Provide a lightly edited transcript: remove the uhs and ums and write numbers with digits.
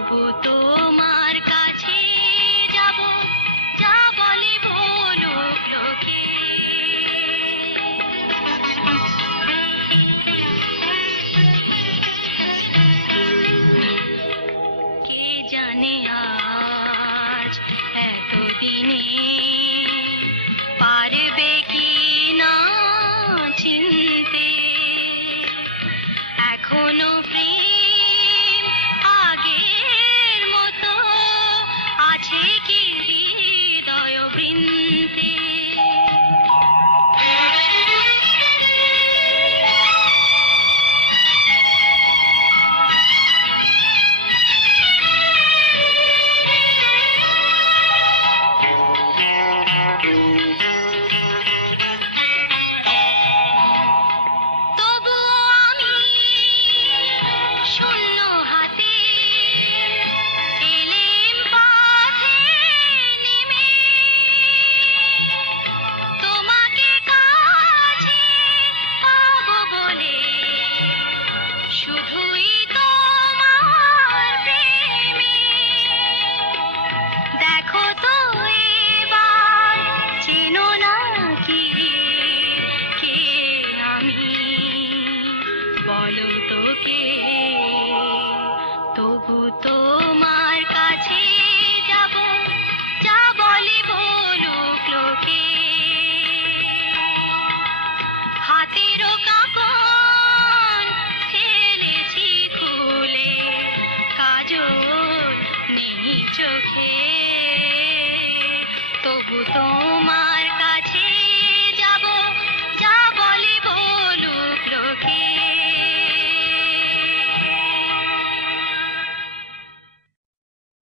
তবু তোমার কাছে যাব, যা বলে বলুক লোকে। কে জানে আজ এতদিনে পারবে কি না চিনতে, এখনো প্রেম আগের মতো আছে কি হৃদয় বৃন্তে। বলো তোকে, তবু তোমার কাছে যাব, যা বলে বলুক লোকে। হাতেরও কাঁকন ফেলেছি খুলে, কাজল নেই চোখে, তবু তোমার